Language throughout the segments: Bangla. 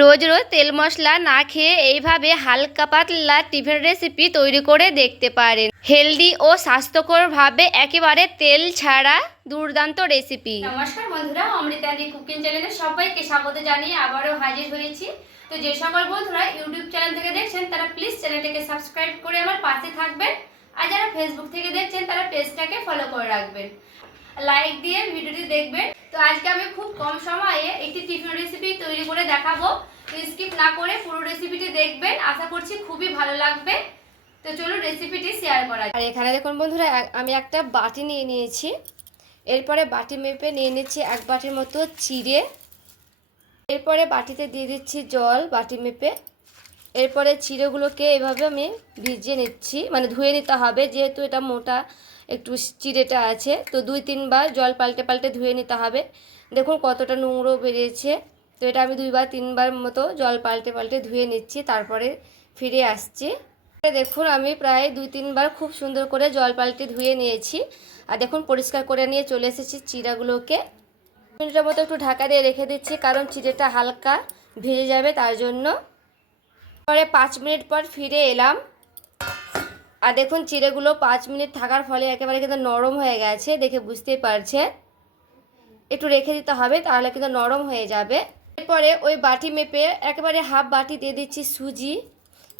রোজ রোজ তেল মশলা না খেয়ে এইভাবে হালকা পাতলা টিফিন রেসিপি তৈরি করে দেখতে পারেন। হেলদি ও স্বাস্থ্যকরভাবে একেবারে তেল ছাড়া দুর্দান্ত রেসিপি। নমস্কার বন্ধুরা, অমৃতাদি কুকিং চ্যানেলে সবাইকে স্বাগত জানিয়ে আবারও হাজির হয়েছি। তো যে সকল বন্ধুরা ইউটিউব চ্যানেল থেকে দেখছেন তারা প্লিজ চ্যানেলটাকে সাবস্ক্রাইব করে আমার পাশে থাকবেন, আর যারা ফেসবুক থেকে দেখছেন তারা পেজটাকে ফলো করে রাখবেন, লাইক দিয়ে ভিডিওটি দেখবেন। তো আজকে আমি খুব কম সময়ে একটি টিফিন রেসিপি তৈরি করে দেখাবো। স্কিপ না করে পুরো রেসিপিটি দেখবেন, আশা করছি খুবই ভালো লাগবে। তো চলুন রেসিপিটি শেয়ার করা যাক। আর এখানে দেখুন বন্ধুরা, আমি একটা বাটি নিয়ে নিয়েছি। এরপরে বাটি মেপে নিয়ে নিচ্ছি এক বাটির মতো চিড়ে। এরপরে বাটিতে দিয়ে দিচ্ছি জল বাটি মেপে। এরপরে চিড়েগুলোকে এভাবে আমি ভিজিয়ে নিচ্ছি, মানে ধুয়ে নিতে হবে, যেহেতু এটা মোটা একটু চিড়েটা আছে। তো 2-3 বার জল পাল্টে পাল্টে ধুয়ে নিতে হবে। দেখুন কতটা নোংরা বেরিয়েছে। তো এটা আমি 2-3 বার মতো জল পাল্টে পাল্টে ধুয়ে নিচ্ছি, তারপরে ফিরে আসছি। দেখুন আমি প্রায় 2-3 বার খুব সুন্দর করে জল পাল্টে ধুয়ে নিয়েছি। আর দেখুন পরিষ্কার করে নিয়ে চলে এসেছি চিড়াগুলোকে। মিনিটের মতো একটু ঢাকা দিয়ে রেখে দিচ্ছি, কারণ চিড়েটা হালকা ভেজে যাবে তার জন্য। পরে 5 মিনিট পর ফিরে এলাম। আর দেখুন চিড়েগুলো 5 মিনিট থাকার ফলে একেবারে কিন্তু নরম হয়ে গেছে, দেখে বুঝতেই পারছেন। একটু রেখে দিতে হবে, তাহলে কিন্তু নরম হয়ে যাবে। এরপরে ওই বাটি মেপে একেবারে হাফ বাটি দিয়ে দিচ্ছি সুজি।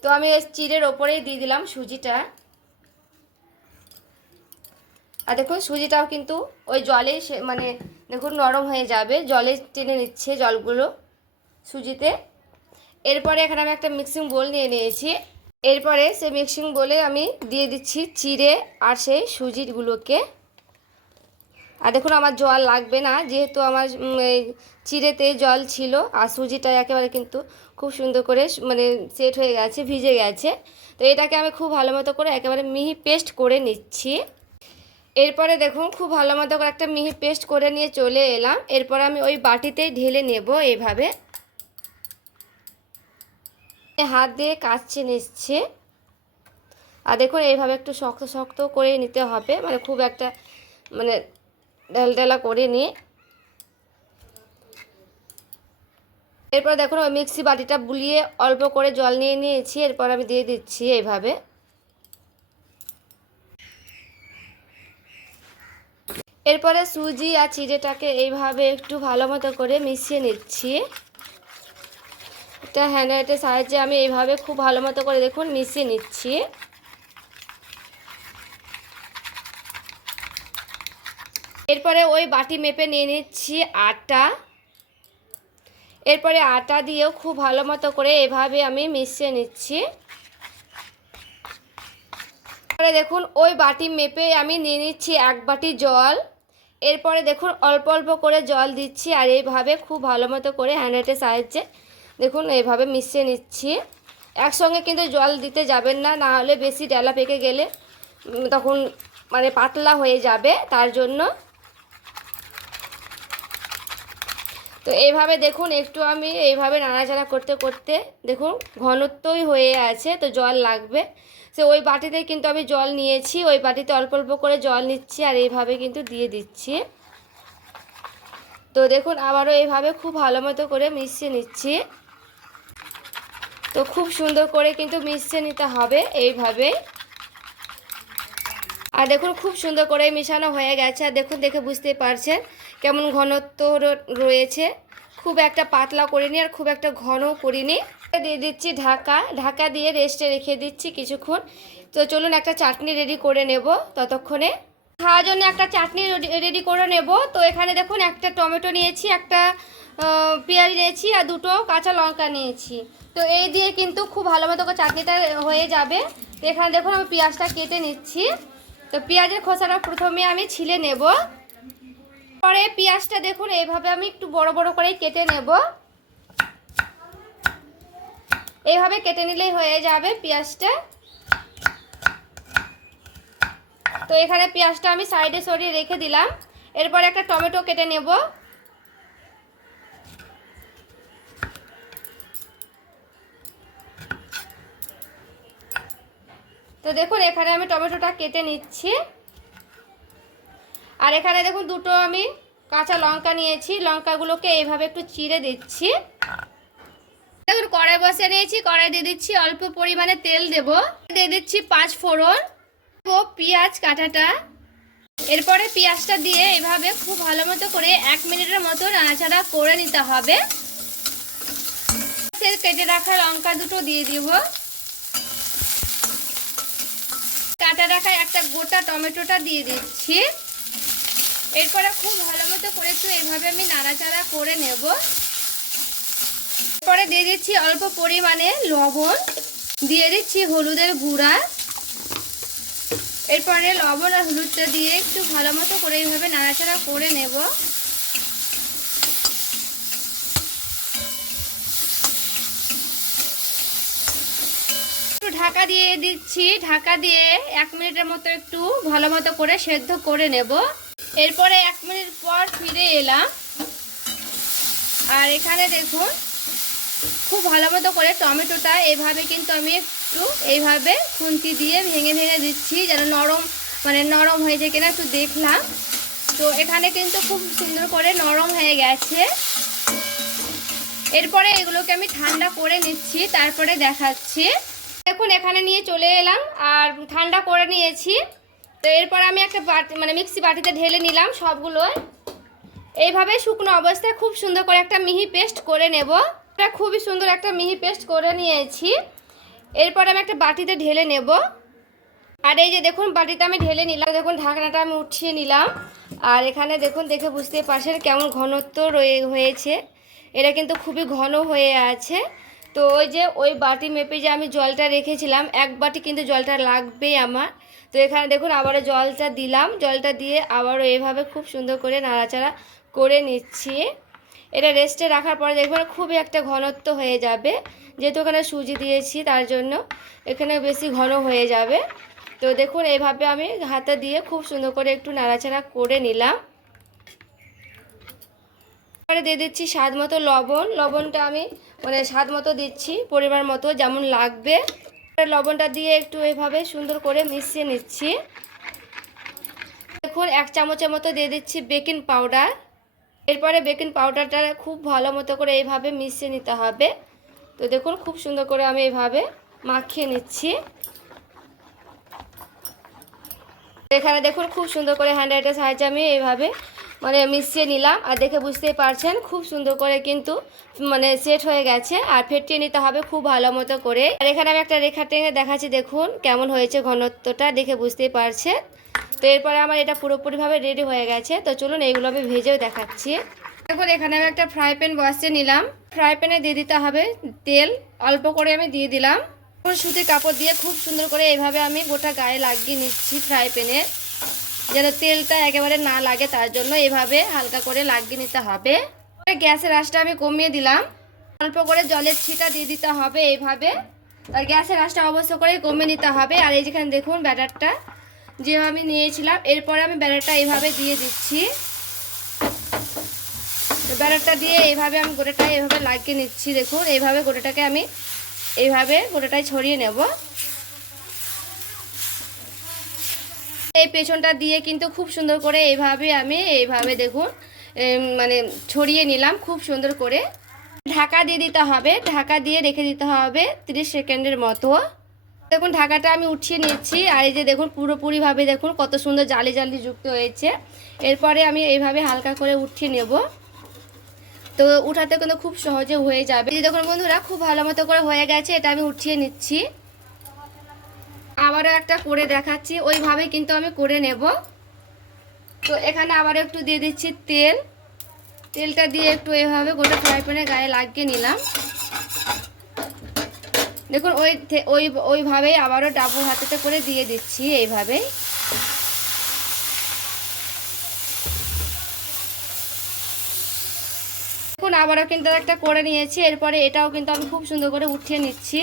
তো আমি চিড়ের ওপরেই দিয়ে দিলাম সুজিটা। আর দেখুন সুজিটাও কিন্তু ওই জলে মানে দেখুন নরম হয়ে যাবে, জলে টেনে নিচ্ছে জলগুলো সুজিতে। এরপরে এখানে আমি একটা মিক্সিং বোল নিয়ে নিয়েছি। এরপরে সেই মিক্সিং বোলে আমি দিয়ে দিচ্ছি চিড়ে আর সেই সুজিগুলোকে। আর দেখুন আমার জল লাগবে না, যেহেতু আমার চিড়েতে জল ছিল, আর সুজিটা একেবারে কিন্তু খুব সুন্দর করে মানে সেট হয়ে গেছে, ভিজে গেছে। তো এটাকে আমি খুব ভালো মতো করে একেবারে মিহি পেস্ট করে নিচ্ছি। এরপরে দেখুন খুব ভালো মতো করে একটা মিহি পেস্ট করে নিয়ে চলে এলাম। এরপরে আমি ওই বাটিতেই ঢেলে নেব এইভাবে। হাত দিয়ে কাচছে নিচ্ছে। আর দেখুন এইভাবে একটু শক্ত শক্ত করে নিতে হবে, মানে খুব একটা মানে ঢেলঢেলা করে নিয়ে। এরপর দেখুন ওই মিক্সি বাটিটা বুলিয়ে অল্প করে জল নিয়ে নিয়েছি। এরপর আমি দিয়ে দিচ্ছি এইভাবে। এরপরে সুজি আর চিড়েটাকে এইভাবে একটু ভালো মতো করে মিশিয়ে নিচ্ছি। এটা হ্যান্ডারের সাহায্যে আমি এইভাবে খুব ভালো মতো করে দেখুন মিশিয়ে নিচ্ছি। এরপরে ওই বাটি মেপে নিয়ে নিচ্ছি আটা। এরপরে আটা দিয়েও খুব ভালো মতো করে এভাবে আমি মিশিয়ে নিচ্ছি। এরপরে দেখুন ওই বাটি মেপে আমি নিয়ে নিচ্ছি এক বাটি জল। এরপরে দেখুন অল্প অল্প করে জল দিচ্ছি, আর এইভাবে খুব ভালো মতো করে হ্যান্ডেলের সাহায্যে দেখুন এইভাবে মিশিয়ে নিচ্ছি। একসঙ্গে কিন্তু জল দিতে যাবেন না, না হলে বেশি ডেলা পেকে গেলে তখন মানে পাতলা হয়ে যাবে, তার জন্য। তো এইভাবে দেখুন একটু আমি এইভাবে নাড়াচাড়া করতে করতে দেখুন ঘনত্বই হয়ে আছে, তো জল লাগবে। সে ওই বাটিতে কিন্তু আমি জল নিয়েছি, ওই বাটিতে অল্প অল্প করে জল নিচ্ছি, আর এইভাবে কিন্তু দিয়ে দিচ্ছি। তো দেখুন আবারও এইভাবে খুব ভালো মতো করে মিশিয়ে নিচ্ছি। তো খুব সুন্দর করে কিন্তু মিশিয়ে নিতে হবে এইভাবে। আর দেখুন খুব সুন্দর করে মিশানো হয়ে গেছে। আর দেখুন দেখে বুঝতেই পারছেন কেমন ঘনত্ব রয়েছে। খুব একটা পাতলা করিনি আর খুব একটা ঘন করিনি। দিয়ে দিচ্ছি ঢাকা। ঢাকা দিয়ে রেস্টে রেখে দিচ্ছি কিছুক্ষণ। তো চলুন একটা চাটনি রেডি করে নেব ততক্ষণে। খাওয়ার জন্য একটা চাটনি রেডি করে নেব। তো এখানে দেখুন একটা টমেটো নিয়েছি, একটা পেঁয়াজ নিয়েছি, আর 2টো কাঁচা লঙ্কা নিয়েছি। তো এই দিয়ে কিন্তু খুব ভালো মতো করে চাটনিটা হয়ে যাবে। তো এখানে দেখুন আমি পেঁয়াজটা কেটে নিচ্ছি। তো পেঁয়াজের খোসাটা প্রথমে আমি ছিলে নেব। পরে পেঁয়াজটা দেখুন এইভাবে আমি একটু বড় বড় করে কেটে নেব। এইভাবে কেটে নিলেই হয়ে যাবে পেঁয়াজটা। তো এখানে পেঁয়াজটা আমি সাইডে সরিয়ে রেখে দিলাম। এরপর একটা টমেটো কেটে নেব। তো দেখুন এখানে আমি টমেটোটা কেটে নিচ্ছি। আর এখানে দেখুন 2টো আমি কাঁচা লঙ্কা নিয়েছি, লঙ্কাগুলোকে এইভাবে একটু চিড়ে দিচ্ছি। বসিয়ে নিয়েছি, কড়াই দিয়ে দিচ্ছি অল্প পরিমাণে তেল দেব, দিয়ে দিচ্ছি 5 ফোড়ন ও পেঁয়াজ কাটাটা। এরপরে পেঁয়াজটা দিয়ে এভাবে খুব ভালো মতো করে 1 মিনিটের মতো নাড়াচাড়া করে নিতে হবে। কেটে রাখা লঙ্কা দুটো দিয়ে দিব, কাটা রাখা একটা গোটা টমেটোটা দিয়ে দিচ্ছি। এরপরে খুব ভালো মতো করে একটু এইভাবে আমি নাড়াচাড়া করে নেব। এরপরে দিয়ে দিচ্ছি অল্প পরিমাণে লবণ, দিয়ে দিচ্ছি হলুদের গুঁড়া। এরপরে লবণ আর হলুদটা দিয়ে একটু ভালো মতো করে এইভাবে নাড়াচাড়া করে নেব। একটু ঢাকা দিয়ে দিচ্ছি, ঢাকা দিয়ে 1 মিনিটের মতো একটু ভালো মতো করে সেদ্ধ করে নেব। এরপরে 1 মিনিট পর ফিরে এলাম, আর এখানে দেখুন খুব ভালো মতো করে টমেটোটা এভাবে কিন্তু আমি একটু এইভাবে খুন্তি দিয়ে ভেঙে ভেঙে দিচ্ছি, যেন নরম হয়ে যায় কিনা একটু দেখলাম। তো এখানে কিন্তু খুব সুন্দর করে নরম হয়ে গেছে। এরপরে এগুলোকে আমি ঠান্ডা করে নিচ্ছি, তারপরে দেখাচ্ছি। দেখুন এখানে নিয়ে চলে এলাম আর ঠান্ডা করে নিয়েছি। তো এরপর আমি একটা বাটি মিক্সি বাটিতে ঢেলে নিলাম সবগুলো। এইভাবে শুকনো অবস্থায় খুব সুন্দর করে একটা মিহি পেস্ট করে নেব। এটা খুবই সুন্দর একটা মিহি পেস্ট করে নিয়েছি। এরপর আমি একটা বাটিতে ঢেলে নেব। আর এই যে দেখুন বাটিতে আমি ঢেলে নিলাম, দেখুন ঢাকনাটা আমি উঠিয়ে নিলাম। আর এখানে দেখুন, দেখে বুঝতে পারছেন কেমন ঘনত্ব হয়েছে। এটা কিন্তু খুবই ঘন হয়ে আছে। তো ওই বাটি মেপে যে আমি জলটা রেখেছিলাম, 1 বাটি কিন্তু জলটা লাগবেই আমার। তো এখানে দেখুন আবারও জলটা দিলাম, জলটা দিয়ে আবারও এভাবে খুব সুন্দর করে নাড়াচাড়া করে নিচ্ছি। এটা রেস্টে রাখার পরে দেখবেন খুবই একটা ঘনত্ব হয়ে যাবে, যেহেতু ওখানে সুজি দিয়েছি তার জন্য এখানে বেশি ঘন হয়ে যাবে। তো দেখুন এইভাবে আমি হাতে দিয়ে খুব সুন্দর করে একটু নাড়াচাড়া করে নিলাম। এবারে দিয়ে দিচ্ছি স্বাদ মতো লবণ। লবণটা আমি স্বাদ মতো দিচ্ছি, পরিমাণ মতো যেমন লাগবে। লবণটা দিয়ে একটু এভাবে সুন্দর করে মিশিয়ে নিচ্ছি। দেখুন 1 চামচের মতো দিয়ে দিচ্ছি বেকিং পাউডার। এরপরে বেকিং পাউডারটা খুব ভালো মতো করে এইভাবে মিশিয়ে নিতে হবে। তো দেখুন খুব সুন্দর করে আমি এইভাবে মাখিয়ে নিচ্ছি। এখানে দেখুন খুব সুন্দর করে হ্যান্ড রাইটের সাহায্যে আমি এইভাবে মিশিয়ে নিলাম। আর দেখে বুঝতেই পারছেন খুব সুন্দর করে কিন্তু সেট হয়ে গেছে। আর ফেটিয়ে নিতে হবে খুব ভালো মতো করে। আর এখানে আমি একটা রেখা টেনে দেখাচ্ছি, দেখুন কেমন হয়েছে ঘনত্বটা, দেখে বুঝতেই পারছেন। তো এরপরে আমার এটা পুরোপুরিভাবে রেডি হয়ে গেছে। তো চলুন এইগুলো আমি ভেজেও দেখাচ্ছি। দেখুন এখানে আমি একটা ফ্রাই প্যান বসিয়ে নিলাম। ফ্রাই প্যানে দিয়ে দিতে হবে তেল, অল্প করে আমি দিয়ে দিলাম। সুতির কাপড় দিয়ে খুব সুন্দর করে এইভাবে আমি গোটা গায়ে লাগিয়ে নিচ্ছি ফ্রাই প্যানে, যেন তেলটা একেবারে না লাগে, তার জন্য এভাবে হালকা করে লাগিয়ে নিতে হবে। গ্যাসের আঁচটা আমি কমিয়ে দিলাম, অল্প করে জলের ছিটা দিয়ে দিতে হবে এইভাবে। আর গ্যাসের আঁচটা অবশ্য করে কমিয়ে নিতে হবে। আর এই যেখানে দেখুন ব্যাটারটা যেভাবে আমি নিয়েছিলাম, এরপরে আমি ব্যাটারটা এইভাবে দিয়ে দিচ্ছি। তো ব্যাটারটা দিয়ে এইভাবে আমি গোটাটা এইভাবে লাগিয়ে নিচ্ছি। দেখুন এইভাবে গোটাটাকে আমি এইভাবে গোটাটাই ছড়িয়ে নেব। এই পেছনটা দিয়ে কিন্তু খুব সুন্দর করে এইভাবে আমি দেখুন ছড়িয়ে নিলাম খুব সুন্দর করে। ঢাকা দিয়ে দিতে হবে, ঢাকা দিয়ে রেখে দিতে হবে 30 সেকেন্ডের মতো। দেখুন ঢাকাটা আমি উঠিয়ে নিচ্ছি। আর এই যে দেখুন পুরোপুরিভাবে দেখুন কত সুন্দর জালি জালি যুক্ত হয়েছে। এরপরে আমি এইভাবে হালকা করে উঠিয়ে নেব। তো উঠাতে কিন্তু খুব সহজে হয়ে যাবে। এই দেখুন বন্ধুরা খুব ভালো মতো করে হয়ে গেছে, এটা আমি উঠিয়ে নিচ্ছি। আবারও একটা করে দেখাচ্ছি, ওইভাবেই কিন্তু আমি করে নেব। তো এখানে আবারও একটু দিয়ে দিচ্ছি তেল। তেলটা দিয়ে একটু এইভাবে গোটা ফ্রাই প্যানের গায়ে লাগিয়ে নিলাম। দেখুন ওইভাবেই আবারও ডাবল হাতেতে করে দিয়ে দিচ্ছি এইভাবেই। দেখুন আবারও কিন্তু একটা করে নিয়েছি। এরপরে এটাও কিন্তু আমি খুব সুন্দর করে উঠিয়ে নিচ্ছি।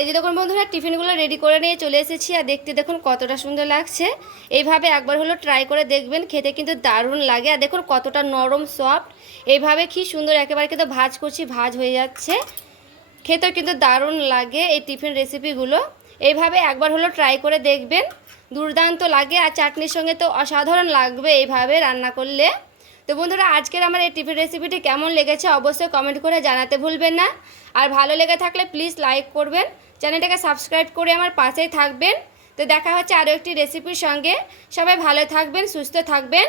এই যে দেখুন বন্ধুরা টিফিনগুলো রেডি করে নিয়ে চলে এসেছি। আর দেখতে দেখুন কতটা সুন্দর লাগছে। এইভাবে একবার হলো ট্রাই করে দেখবেন, খেতে কিন্তু দারুণ লাগে। আর দেখুন কতটা নরম সফট, এইভাবে কি সুন্দর একেবারে কিন্তু ভাজ করছি, ভাজ হয়ে যাচ্ছে। খেতেও কিন্তু দারুণ লাগে এই টিফিন রেসিপিগুলো। এইভাবে একবার হলো ট্রাই করে দেখবেন, দুর্দান্ত লাগে। আর চাটনির সঙ্গে তো অসাধারণ লাগবে এইভাবে রান্না করলে। তো তো বন্ধুরা, আজকের আমার এই টিফিন রেসিপিটি কেমন লেগেছে অবশ্যই কমেন্ট করে জানাতে ভুলবেন না। আর ভালো লেগে থাকলে প্লিজ লাইক করবেন, চ্যানেলটাকে সাবস্ক্রাইব করে আমার পাশেই থাকবেন। তো দেখা হচ্ছে আরও একটি রেসিপির সঙ্গে। সবাই ভালো থাকবেন, সুস্থ থাকবেন।